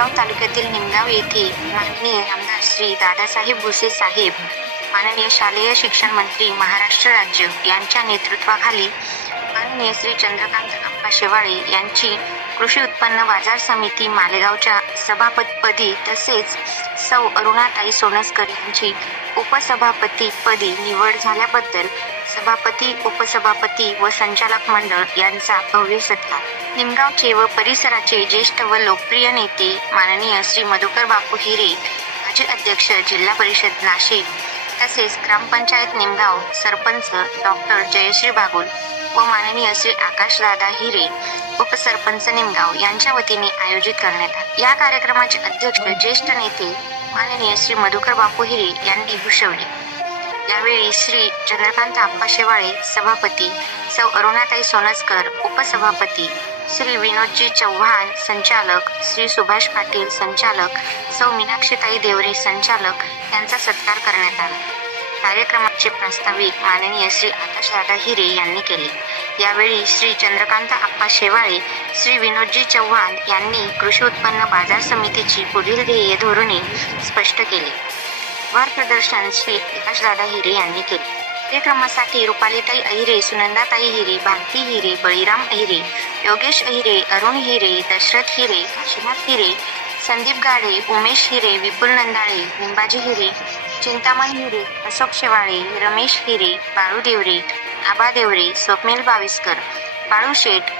मालेगाव तालुक्यातील निमगाव येथे माननीय आमदार श्री दादासाहेब भुसे साहेब, माननीय शालेय शिक्षण मंत्री महाराष्ट्र राज्य यांच्या नेतृत्वाखाली माननीय श्री चंद्रकांत अप्पा शेवाळे यांची कृषी उत्पन्न बाजार समिती मालेगावच्या सभापतीपदी तसेच सौ अरुणाताई सोनस्कर यांची उपसभापतीपदी निवड झाल्याबद्दल सभापती, उपसभापती व संचालक मंडळ यांचा भव्य सत्कार। निमगावचे व परिसराचे ज्येष्ठ व लोकप्रिय नेते माननीय श्री मधुकर बापू हिरे, माजी अध्यक्ष जिल्हा परिषद नाशिक तसेच ग्रामपंचायत निमगाव सरपंच डॉक्टर जयश्री बागुल व माननीय श्री आकाशदादा हिरे, उपसरपंच निमगाव यांच्या वतीने आयोजित करण्यात आले। या कार्यक्रमाचे अध्यक्ष ज्येष्ठ नेते माननीय श्री मधुकर बापू हिरे यांनी भूषवले। यावेळी श्री चंद्रकांत अप्पा शेवाळे सभापती, सौ अरुणाताई सोनस्कर उपसभापती, श्री विनोदजी चव्हाण संचालक, श्री सुभाष पाटील संचालक, सौ मीनाक्षीताई देवरे संचालक यांचा सत्कार करण्यात आला। कार्यक्रमाचे प्रास्ताविक माननीय श्री आकाशदादा हिरे यांनी केले। यावेळी श्री चंद्रकांत अप्पा शेवाळे, श्री विनोदजी चव्हाण यांनी कृषी उत्पन्न बाजार समितीची पुढील ध्येय धोरणे स्पष्ट केली। वार प्रदर्शन श्री आकाशदादा हिरे यांनी केले। कार्यक्रमासाठी रुपालीताई अहिरे, सुनंदाताई हिरे, भारती हिरे, बळीराम अहिरे, योगेश अहिरे, अरुण हिरे, दशरथ हिरे, काशीनाथ हिरे, संदीप गाडे, उमेश हिरे, विपुल नंदाळे, निंबाजी हिरे, चिंतामण हिरे, अशोक शेवाळे, रमेश हिरे, बाळू देवरे, आबा देवरे, स्वप्नील बाविस्कर, बाळू शेठ,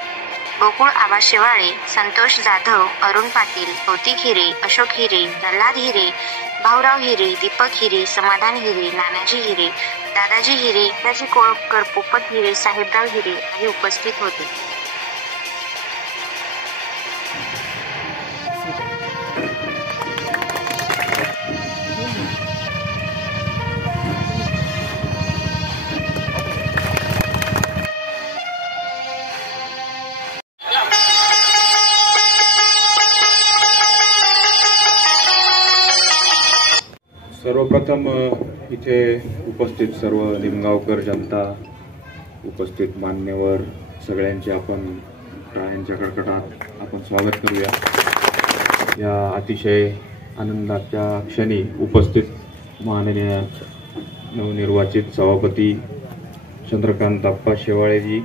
गोकुळ आबा शेवाळे, संतोष जाधव, अरुण पाटील, कौतिक हिरे, अशोक हिरे, प्रल्हाद हिरे, भाऊराव हिरे, दीपक हिरे, समाधान हिरे, नानाजी हिरे, दादाजी हिरे, दाजी कोळपकर, पोपट हिरे, साहेबराव हिरे आदी उपस्थित होते। सर्वप्रथम इथे उपस्थित सर्व निमगावकर जनता, उपस्थित मान्यवर सगळ्यांचे आपण टाळ्यांच्या कडकडाटात आपण स्वागत करूया। या अतिशय आनंदाच्या क्षणी उपस्थित माननीय नवनिर्वाचित सभापती चंद्रकांत अप्पा शेवाळेजी,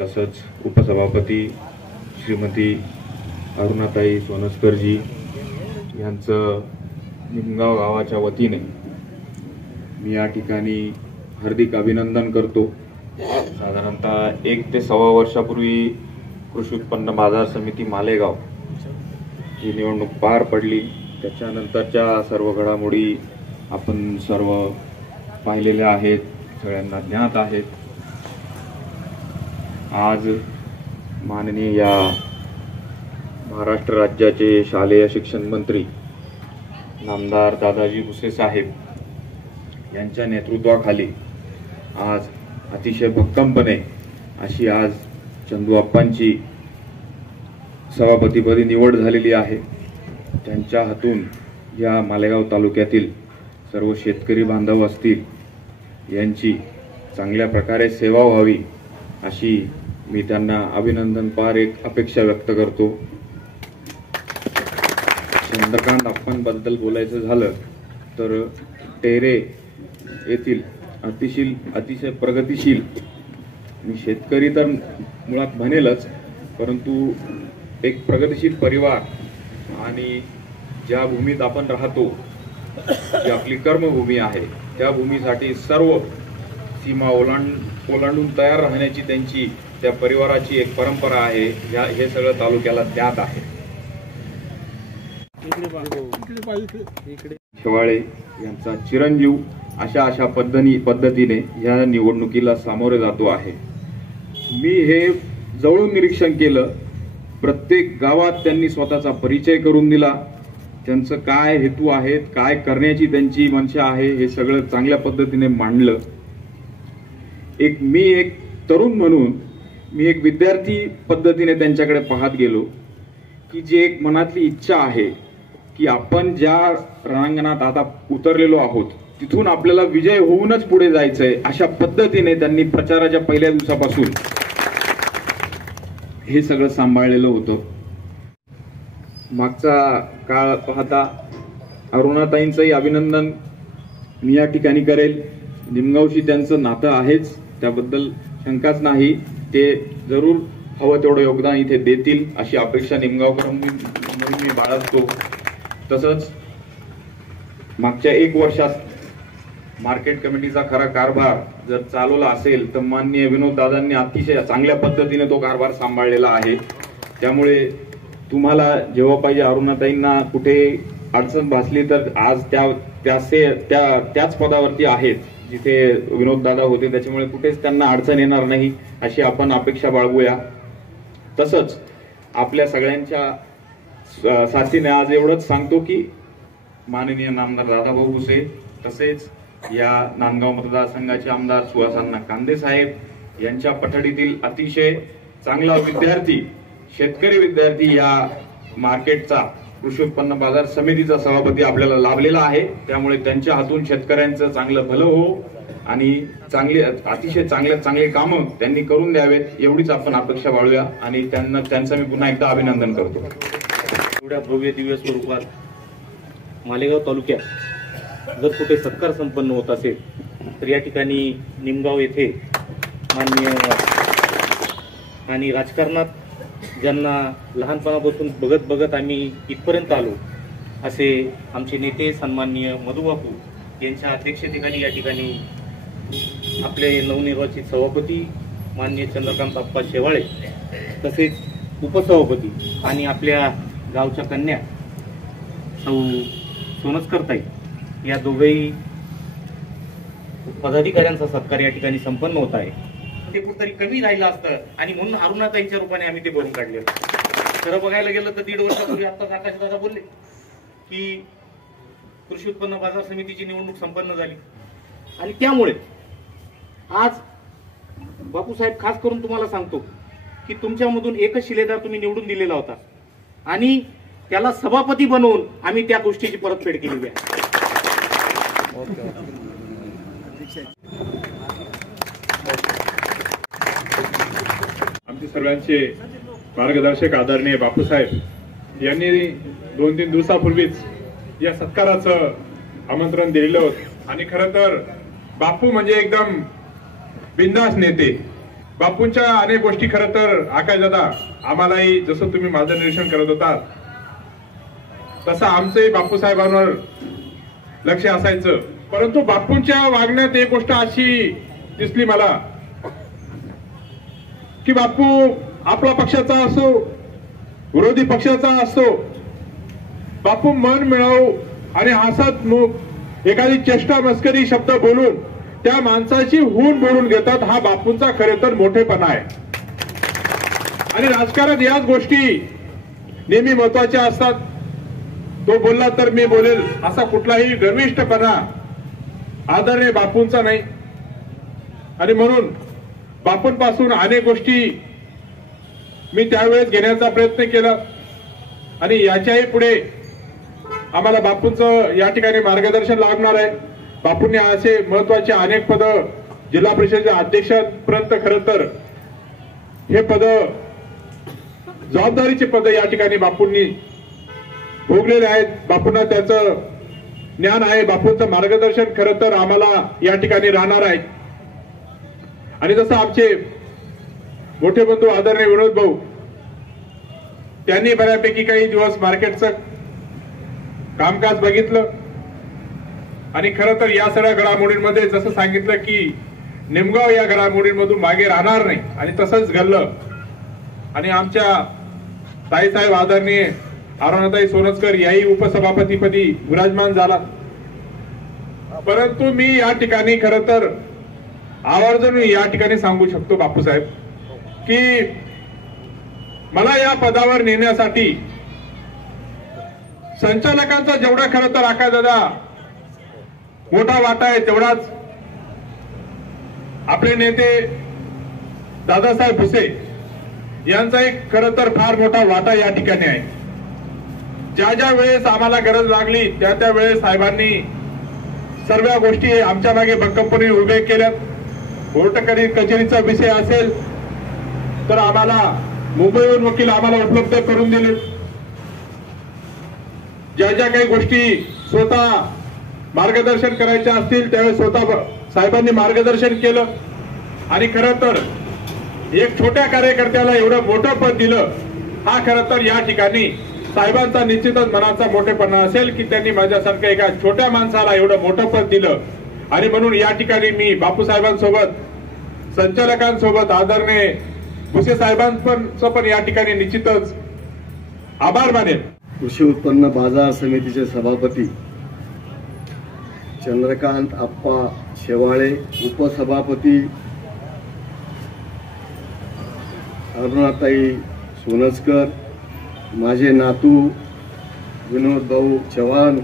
तसंच उपसभापती श्रीमती अरुणाताई सोनस्करजी यांचं निमगाव गावाच्या वतीने मी या ठिकाणी हार्दिक अभिनंदन करतो। साधारणतः 1 ते 1.25 वर्षापूर्वी कृषी उत्पन्न बाजार समिती मालेगाव ही निवडणूक पार पडली। त्याच्यानंतरच्या सर्व घडामोडी आपण सर्व पाहिलेल्या आहेत, सगळ्यांना ज्ञात आहेत। आज माननीय या महाराष्ट्र राज्याचे शालेय शिक्षण मंत्री नामदार दादाजी भुसे साहेब यांच्या नेतृत्वाखाली आज अतिशय भक्कमपणे अशी आज चंदू अप्पांची सभापतीपदी निवड झालेली आहे। त्यांच्या हातून या मालेगाव तालुक्यातील सर्व शेतकरी बांधव असतील यांची चांगल्या प्रकारे सेवा व्हावी अशी मी त्यांना अभिनंदनपर एक अपेक्षा व्यक्त करतो। चंद्रकांत अप्पांबद्दल बोलायचं झालं तर टेरे येथील अतिशय प्रगतिशील, मी शेतकरी तर मुळात म्हणेलच, परंतु एक प्रगतिशील परिवार आणि ज्या भूमीत आपण राहतो जी आपली कर्मभूमी आहे त्या भूमीसाठी सर्व सीमा ओलांडून तयार राहण्याची त्यांची त्या परिवाराची एक परंपरा आहे। हे सगळं तालुक्याला ज्ञात आहे। शेवाळे यांचा चिरंजीव अशा पद्धतीने या निवडणुकीला सामोरे जातो आहे। मी हे जवळून निरीक्षण केलं। प्रत्येक गावात त्यांनी स्वतःचा परिचय करून दिला, त्यांचं काय हेतू आहेत, काय करण्याची त्यांची मनशा आहे हे सगळं चांगल्या पद्धतीने मांडलं। मी एक तरुण म्हणून मी एक विद्यार्थी पद्धतीने त्यांच्याकडे पाहत गेलो की जी एक मनातली इच्छा आहे की आपण ज्या रणांगणात आता उतरलेलो आहोत तिथून आपल्याला विजय होऊनच पुढे जायचंय, अशा पद्धतीने त्यांनी प्रचाराच्या पहिल्या दिवसापासून हे सगळं सांभाळलेलं होतं। मागचा काळ पाहता अरुणाताईंचंही अभिनंदन मी या ठिकाणी करेल. निमगावशी त्यांचं नातं आहेच, त्याबद्दल शंकाच नाही. ते जरूर हवं तेवढं योगदान इथे देतील अशी अपेक्षा निमगावकर म्हणून मी बाळगतो. तसंच मागच्या 1 वर्षात मार्केट कमिटीचा खरा कारभार जर चालवला असेल तर माननीय विनोद दादांनी अतिशय चांगल्या पद्धतीने तो कारभार सांभाळलेला आहे. त्यामुळे तुम्हाला जेव्हा पाहिजे अरुणाताईंना कुठे अडचण भासली तर आज त्याच पदावरती आहेत जिथे विनोद दादा होते, त्याच्यामुळे कुठेच त्यांना अडचण येणार नाही अशी आपण अपेक्षा बाळगूया. तसंच आपल्या सगळ्यांच्या साथीने आज एवढंच सांगतो की माननीय नामदार दादाभाऊ भुसे तसेच या नांदगाव मतदारसंघाचे आमदार सुहासांना कांदे साहेब यांच्या पठडीतील अतिशय चांगला विद्यार्थी, शेतकरी विद्यार्थी या मार्केटचा कृषी उत्पन्न बाजार समितीचा सभापती आपल्याला लाभलेला आहे. त्यामुळे त्यांच्या हातून शेतकऱ्यांचं चांगलं भलं हो आणि अतिशय चांगले कामं त्यांनी करून द्यावेत एवढीच आपण अपेक्षा बाळगूया आणि त्यांचं मी पुन्हा एकदा अभिनंदन करतो. एवढ्या भव्य दिव्य स्वरूपात मालेगाव तालुक्यात जर कुठे सत्कार संपन्न होत असेल तर या ठिकाणी निमगाव येथे माननीय आणि राजकारणात ज्यांना लहानपणापासून बघत बघत आम्ही इथपर्यंत आलो असे आमचे नेते सन्माननीय मधुबापू यांच्या अध्यक्षतेखाली या ठिकाणी आपले नवनिर्वाचित सभापती माननीय चंद्रकांत अप्पा शेवाळे तसेच उपसभापती आणि आपल्या गावच्या कन्या सौ सोनस्करताई या दोघेही पदाधिकाऱ्यांचा सत्कार या ठिकाणी संपन्न होत आहे. ते कुठेतरी कमी राहिलं असतं आणि म्हणून अरुणाताईंच्या रूपाने आम्ही ते भरून काढले. खरं बघायला गेलं तर 1.5 वर्षापूर्वी आत्ताच आकाशदादा बोलले की कृषी उत्पन्न बाजार समितीची निवडणूक संपन्न झाली आणि त्यामुळे आज बापूसाहेब खास करून तुम्हाला सांगतो की तुमच्यामधून एकच शिलेदार तुम्ही निवडून दिलेला होता आणि त्याला सभापती बनवून आम्ही त्या गोष्टीची परतफेड केलेली आहे. आमचे सर्वांचे मार्गदर्शक आदरणीय बापूसाहेब यांनी 2-3 दिवसापूर्वीच या सत्काराचं आमंत्रण दिलेलं होतं आणि खरं तर बापू म्हणजे एकदम बिंदास नेते. बापूंच्या अनेक गोष्टी खरं तर आकाशदादा आम्हालाही जसं तुम्ही माझं निरीक्षण करत होता तसं आमचंही बापूसाहेबांवर लक्ष असायचं. परंतु बापूंच्या वागण्यात एक गोष्ट अशी दिसली मला की बापू आपला पक्षाचा असो विरोधी पक्षाचा असो, बापू मन मिळवू आणि हसत एखादी चेष्टा मस्करी शब्द बोलून त्या माणसाची हून बोलून घेतात. हा बापूंचा खरे तर मोठेपणा आहे आणि राजकारणात याच गोष्टी नेहमी महत्वाच्या असतात. तो बोलला तर मी बोलेल असा कुठलाही गर्विष्ठपणा आदरणीय बापूंचा नाही आणि म्हणून बापूंपासून अनेक गोष्टी मी त्यावेळेस घेण्याचा प्रयत्न केला आणि याच्याही पुढे आम्हाला बापूंचं या ठिकाणी मार्गदर्शन लाभणार आहे. बापूंनी असे महत्वाचे अनेक पद जिल्हा परिषदेच्या अध्यक्षापर्यंत खरं तर हे पद जबाबदारीचे पद या ठिकाणी बापूंनी भोगलेले आहेत. बापूंना त्याचं ज्ञान आहे. बापूंचं मार्गदर्शन खरं तर आम्हाला या ठिकाणी राहणार आहे आणि जसं आमचे मोठे बंधू आदरणीय विनोद भाऊ त्यांनी बऱ्यापैकी काही दिवस मार्केटचं कामकाज बघितलं आणि खरं तर या सगळ्या घडामोडींमध्ये जसं सांगितलं की निमगाव या घडामोडींमधून मागे राहणार नाही आणि तसंच घडलं आणि आमच्या ताईसाहेब आदरणीय अरुणाताई सोनस्कर याही उपसभापतीपदी विराजमान झाला. परंतु मी या ठिकाणी खरं तर आवर्जून या ठिकाणी सांगू शकतो बापूसाहेब की मला या पदावर नेण्यासाठी संचालकांचा जेवढा खरं तर आकाशदादा मोठा वाटा आहे तेवढाच आपले नेते दादासाहेब भुसे यांचा एक खरं तर फार मोठा वाटा या ठिकाणी आहे. ज्या ज्या वेळेस आम्हाला गरज लागली त्या त्या वेळेस साहेबांनी सर्व गोष्टी आमच्या मागे भक्कमपणे उभे केल्यात. कोर्ट कचेरीचा विषय असेल तर आम्हाला मुंबईहून वकील आम्हाला उपलब्ध करून दिले. ज्या ज्या काही गोष्टी स्वतः मार्गदर्शन करायच्या असतील त्यावेळेस स्वतः साहेबांनी मार्गदर्शन केलं आणि खरं तर एक छोट्या कार्यकर्त्याला एवढं मोठं पद दिलं हा खरं तर या ठिकाणी साहेबांचा निश्चितच मनाचा मोठेपणा असेल की त्यांनी माझ्यासारख्या एका छोट्या माणसाला एवढं मोठं पद दिलं. आणि म्हणून या ठिकाणी मी बापूसाहेबांसोबत संचालकांसोबत आदरणीय भुसे साहेबांचं पण या ठिकाणी निश्चितच आभार मानेल. कृषी उत्पन्न बाजार समितीचे सभापती चंद्रकांत आप्पा शेवाळे, उपसभापती अरुणाताई सोनसकर, माझे नातू विनोद भाऊ चव्हाण,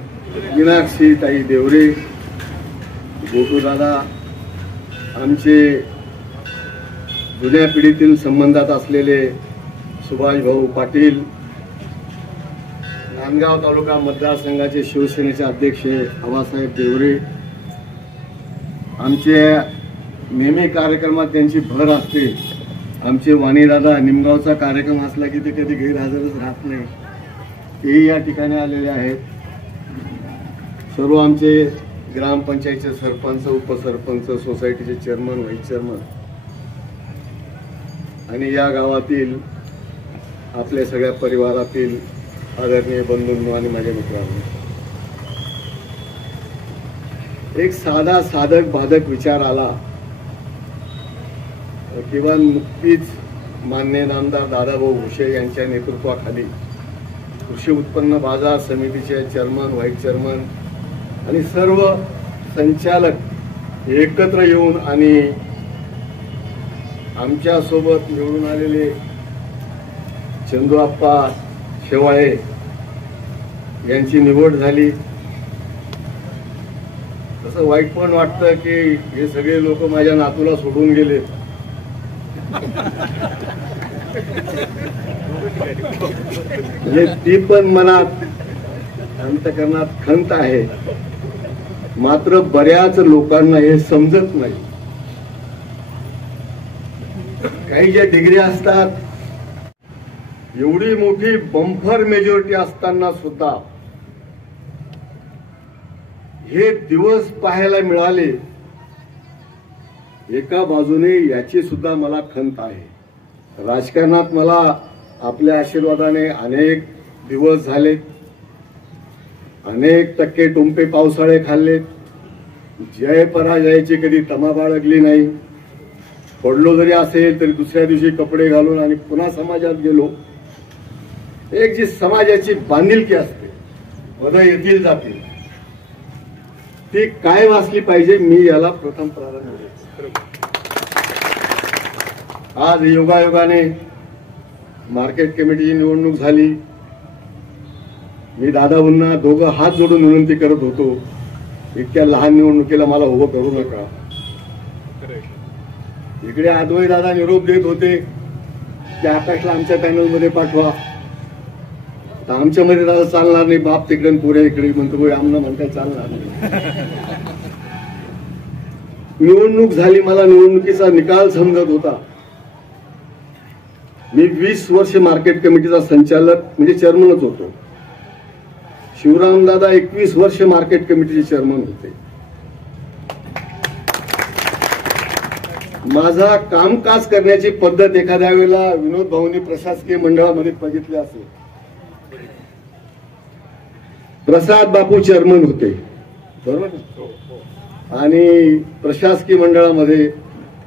मीनाक्षी ताई देवरे, गोटू दादा, आमचे जुन्या पिढीतील संबंधात असलेले सुभाष भाऊ पाटील, नांदगाव तालुका मतदारसंघाचे शिवसेनेचे अध्यक्ष आबासाहेब देवरे, आमचे नेहमी कार्यक्रमात त्यांची भर असते. आमचे वाणीदादा निमगावचा कार्यक्रम असला की ते कधी गैरहजरच राहत नाही, तेही या ठिकाणी आलेले आहेत. सर्व आमचे ग्रामपंचायतचे सरपंच, उपसरपंच, सोसायटीचे चेअरमन, व्हाईस चेअरमन आणि या गावातील आपल्या सगळ्या परिवारातील आदरणीय बंधूंनो आणि माझ्या मित्रांनो, एक साधा साधक बाधक विचार आला किंवा नुकतीच माननीय नामदार दादाभाऊ भुसे यांच्या नेतृत्वाखाली कृषी उत्पन्न बाजार समितीचे चेअरमन, व्हाईस चेअरमन आणि सर्व संचालक एकत्र येऊन आणि आमच्या सोबत निवडून आलेले चंदूआप्पा शेवाळे यांची निवड झाली. तसं वाईट पण वाटतं की हे सगळे लोक माझ्या नातूला सोडून गेले. ती पण मनात अंतकरणात खंत आहे, मात्र बऱ्याच लोकांना हे समजत नाही. काही ज्या डिग्री असतात, एवढी मोठी बंपर मेजॉरिटी असताना सुद्धा हे दिवस पाहायला मिळाले. एका बाजूने याची सुद्धा मला खंत आहे. राजकारणात मला आपल्या आशीर्वादाने अनेक दिवस झाले, अनेक टक्के टुंपे पावसाळे खाल्ले, जय पराजयाची कधी तमा बाळगली नाही. पडलो जरी असेल तरी दुसऱ्या दिवशी कपडे घालून आणि पुन्हा समाजात गेलो. एक जी समाजाची बांधिलकी असते, पदं येतील जातील, ती कायम असली पाहिजे. मी याला प्रथम प्राधान्य देतो. आज योगायोगाने मार्केट कमिटीची निवडणूक झाली. मी दादाभाऊंना दोघं हात जोडून विनंती करत होतो, इतक्या लहान निवडणुकीला मला उभं करू नका. इकडे आदवई दादा निरोप देत होते की आकाशला आमच्या पॅनलमध्ये पाठवा. तर आमच्यामध्ये दादा चालणार नाही, बाप तिकडे पुढे इकडे म्हणतो आमना म्हणताय चालणार नाही. निवडणूक झाली, मला निवडणुकीचा निकाल समजत होता. मी 20 वर्ष मार्केट कमिटीचा संचालक म्हणजे चेअरमनच होतो. शिवरामदादा 21 वर्ष मार्केट कमिटीचे चेअरमन होते. माझा कामकाज करण्याची पद्धत एखाद्या वेळेला विनोद भाऊंनी प्रशासकीय मंडळामध्ये बघितली असेल. प्रसाद बापू चेअरमन होते बरोबर, आणि प्रशासकीय मंडळामध्ये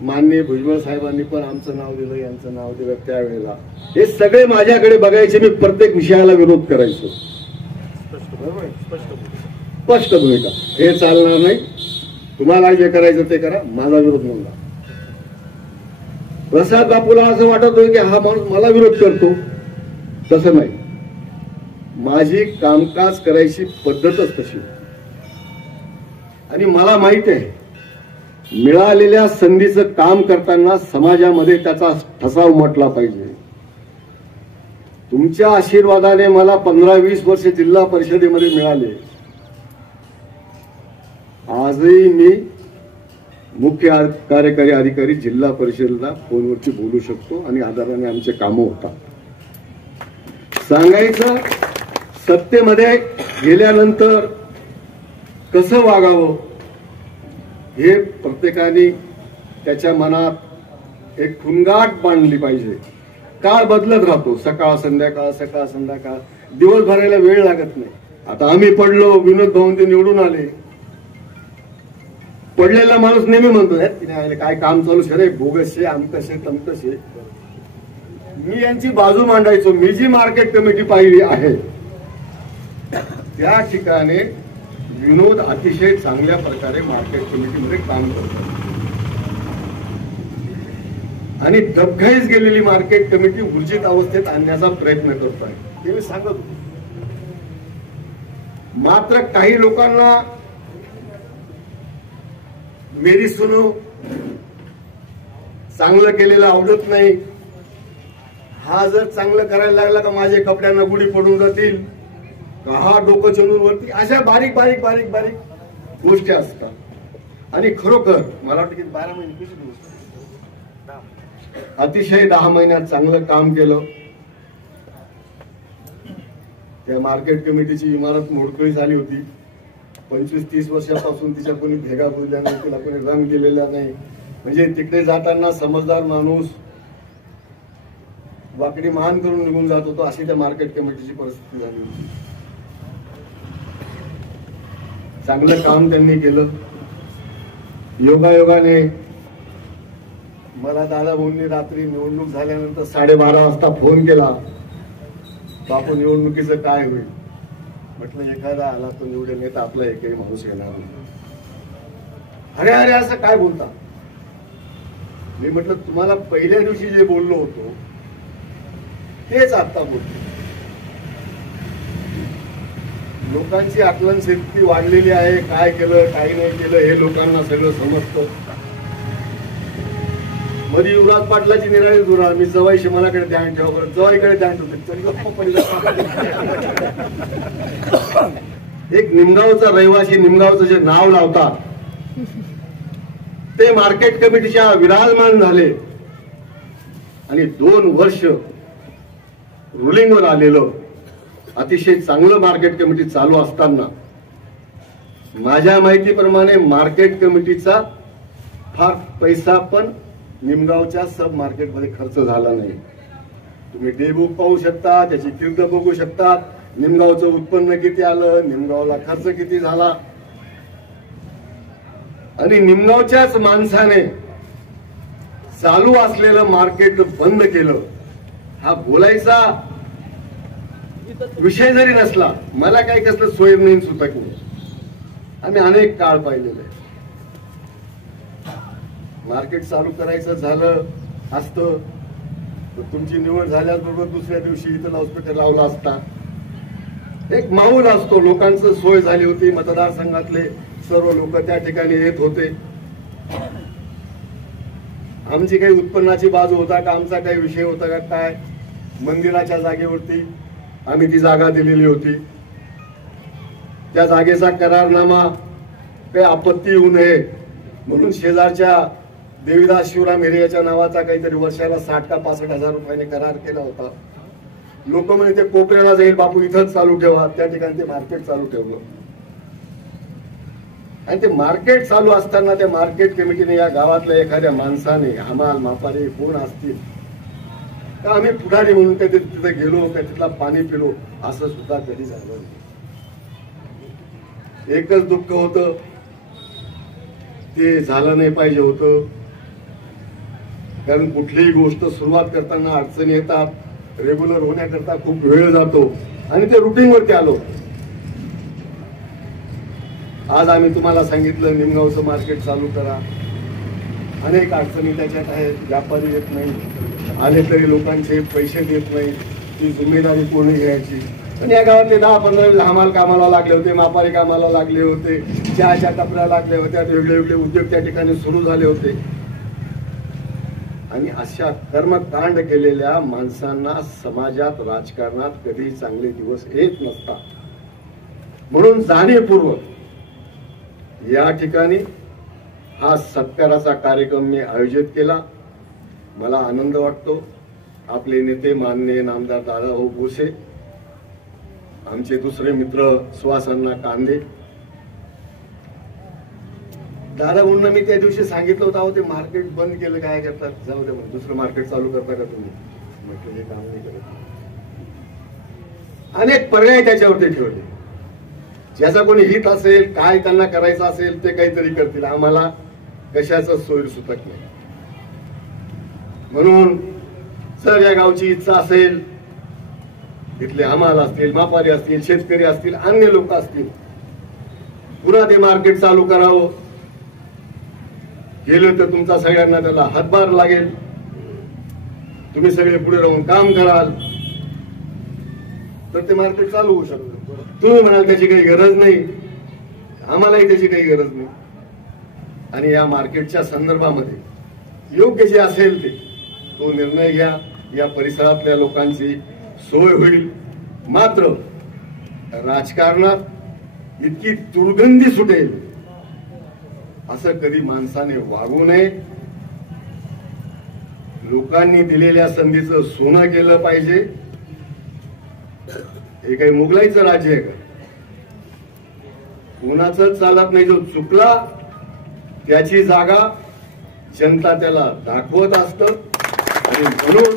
माननीय भुजबळ साहेबांनी पण आमचं नाव दिलं, यांचं नाव दिलं. त्यावेळेला हे सगळे माझ्याकडे बघायचे, मी प्रत्येक विषयाला विरोध करायचो. स्पष्ट भूमिका, हे चालणार नाही, तुम्हाला जे करायचं ते करा, माझा विरोध नव्हता. प्रसाद बापूला असं वाटत होतं की हा माणूस मला विरोध करतो. तसं नाही, माझी कामकाज करायची पद्धतच तशी. आणि मला माहित आहे, मिळालेल्या संधीचं काम करताना समाजामध्ये त्याचा ठसा उमटला पाहिजे. तुमच्या आशीर्वादाने मला 15-20 वर्ष जिल्हा परिषदेमध्ये मिळाले. आजही मी मुख्य कार्यकारी अधिकारी जिल्हा परिषदेला फोनवरती बोलू शकतो आणि आधाराने आमचे कामं होतात. सांगायचं सत्तेमध्ये गेल्यानंतर कसं वागावं हे प्रत्येकाने त्याच्या मनात एक खुणगाट बांधली पाहिजे. काळ बदलत राहतो, सकाळ संध्याकाळ सकाळ संध्याकाळ, दिवस भरायला वेळ लागत नाही. आता आम्ही पडलो, विनोद भाऊ ते निवडून आले. पडलेला माणूस नेहमी म्हणतो तिने काय काम चालू शे रे, बोगस आमकशे तमकशे. मी यांची बाजू मांडायचो. मी जी मार्केट कमिटी पाहिली आहे त्या ठिकाणी विनोद अतिशय चांगल्या प्रकारे मार्केट कमिटीमध्ये काम करतो आणि डबघाईस गेलेली मार्केट कमिटी ऊर्जित अवस्थेत आणण्याचा प्रयत्न करतो आहे, ते मी सांगत होतो. मात्र काही लोकांना मेरी सुनो चांगलं केलेलं आवडत नाही. हा जर चांगलं करायला लागला का माझे कपड्यांना गुढी पडून जातील, का हा डोकं चढून वरती, अशा बारीक बारीक बारीक बारीक गोष्टी असतात. आणि खरोखर मला वाटतं की 12 महिने अतिशय 10 महिन्यात चांगलं काम केलं. त्या मार्केट कमिटीची इमारत मोडकळी झाली होती. 25-30 वर्षापासून तिच्या कोणी भेगा बोलल्या नाही, तिला कोणी रंग दिलेला नाही. म्हणजे तिकडे जाताना समजदार माणूस वाकडी मान करून निघून जात होतो, अशी त्या मार्केट कमिटीची परिस्थिती झाली होती. चांगलं काम त्यांनी केलं. योगायोगाने मला दादा भाऊंनी रात्री निवडणूक झाल्यानंतर 12:30 वाजता फोन केला, बापू निवडणुकीचं काय होईल. म्हटलं एखादा आला तो निवडून नाही तर आपला एकही माणूस येणार नाही. अरे अरे असं काय बोलता. मी म्हटलं तुम्हाला पहिल्या दिवशी जे बोललो होतो तेच आता बोलतो. लोकांची आकलन शक्ती वाढलेली आहे. काय केलं काय नाही केलं हे लोकांना सगळं समजतं. मध्ये युवराज पाटलाची निराळी दुरा, मी जवाई शिमलाकडे ध्यान ठेवा, बरं जवाईकडे ध्यान ठेवतो. एक निमगावचा रहिवासी निमगावचं जे नाव लावतात ते मार्केट कमिटीच्या विराजमान झाले आणि 2 वर्ष रुलिंगवर आलेलं अतिशय चांगलं मार्केट कमिटी चालू असताना माझ्या माहितीप्रमाणे मार्केट कमिटीचा फार पैसा पण निमगावच्या सब मार्केटमध्ये खर्च झाला नाही. तुम्ही डे बुक पाहू शकता, त्याची कीर्द बघू शकता, निमगावचं उत्पन्न किती आलं, निमगावला खर्च किती झाला. आणि निमगावच्याच माणसाने चालू असलेलं मार्केट बंद केलं. हा बोलायचा विषय जरी नसला, मला काही कसलं सोय नाही सुतक नाही. आम्ही अनेक काळ पाहिलेलं आहे. मार्केट चालू करायचं झालं असतं तर तुमची निवड झाल्याबरोबर दुसऱ्या दिवशी इथं लाऊडस्पीकर लावला असता. एक माहोल असतो, लोकांचं सोय झाली होती. मतदारसंघातले सर्व लोक त्या ठिकाणी येत होते. आमची काही उत्पन्नाची बाजू होता का, आमचा काही विषय होता का काय. मंदिराच्या जागेवरती आम्ही ती जागा दिलेली होती. त्या जागेचा करारनामा काही आपत्ती येऊ नये म्हणून शेजारच्या देवीदास शिवराम हिरे नावाचा काहीतरी वर्षाला 60 का 65 हजार रुपयाने करार केला होता. लोक म्हणे ते कोपऱ्याला जाईल बापू, इथंच चालू ठेवा. त्या ठिकाणी ते मार्केट चालू ठेवलं आणि ते मार्केट चालू असताना त्या मार्केट कमिटीने या गावातल्या एखाद्या माणसाने, हमाल मापारी कोण असतील का, आम्ही पुढारी म्हणून कधी तिथे गेलो का तिथला पाणी पिलो असं सुद्धा कधी झालं नाही. एकच दुःख होतं, ते झालं नाही पाहिजे होतं. कारण कुठलीही गोष्ट सुरुवात करताना अडचणी येतात, रेग्युलर होण्याकरता खूप वेळ जातो आणि ते रुटीनवरती आलो. आज आम्ही तुम्हाला सांगितलं निमगावचं मार्केट चालू करा. अनेक अडचणी त्याच्यात आहेत. व्यापारी येत नाही, आले तरी लोकांचे पैसे देत नाही. ती जिम्मेदारी कोणी घ्यायची. आणि या गावातले 10-15 हमाल कामाला लागले होते, मापारी कामाला लागले होते, चहाच्या टपऱ्या लागल्या होत्या, वेगळे वेगळे उद्योग त्या ठिकाणी सुरू झाले होते. आणि अशा कर्मकांड केलेल्या माणसांना समाजात, राजकारणात कधी चांगले दिवस येत नसतात. म्हणून जाणीवपूर्वक या ठिकाणी हा सत्काराचा कार्यक्रम मी आयोजित केला. मला आनंद वाटतो. आपले नेते माननीय नामदार दादाभाऊ भोसे आमचे दुसरे मित्र सुहासांना कांदे. दादा म्हणून मी त्या दिवशी सांगितलं होतं, अहो ते मार्केट बंद केलं काय करतात, जाऊ दे दुसरं मार्केट चालू करता का तुम्ही. म्हटलं हे काम नाही करत. अनेक पर्याय त्याच्यावरती ठेवले. ज्याचा कोणी हित असेल, काय त्यांना करायचं असेल ते काहीतरी करतील, आम्हाला कशाचं सोयी सुतक नाही. म्हणून जर या गावची इच्छा असेल, इथले हमाल असतील, मापारी असतील, शेतकरी असतील, अन्य लोक असतील, पुन्हा ते मार्केट चालू करावं. गेलं तर तुमचा सगळ्यांना त्याला हातभार लागेल. तुम्ही सगळे पुढे राहून काम कराल तर ते मार्केट चालू होऊ शकतं. तुम्ही म्हणाल त्याची काही गरज नाही, आम्हालाही त्याची काही गरज नाही. आणि या मार्केटच्या संदर्भामध्ये योग्य जे असेल ते तो निर्णय घ्या. या परिसरातल्या लोकांची सोय होईल. मात्र राजकारणात इतकी दुर्गंधी सुटेल असं कधी माणसाने वागू नये. लोकांनी दिलेल्या संधीचं सोनं केलं पाहिजे. हे काही मुघलाईचं राज्य आहे का? कुणाचं चालत नाही. जो चुकला त्याची जागा जनता त्याला दाखवत असतं. आणि म्हणून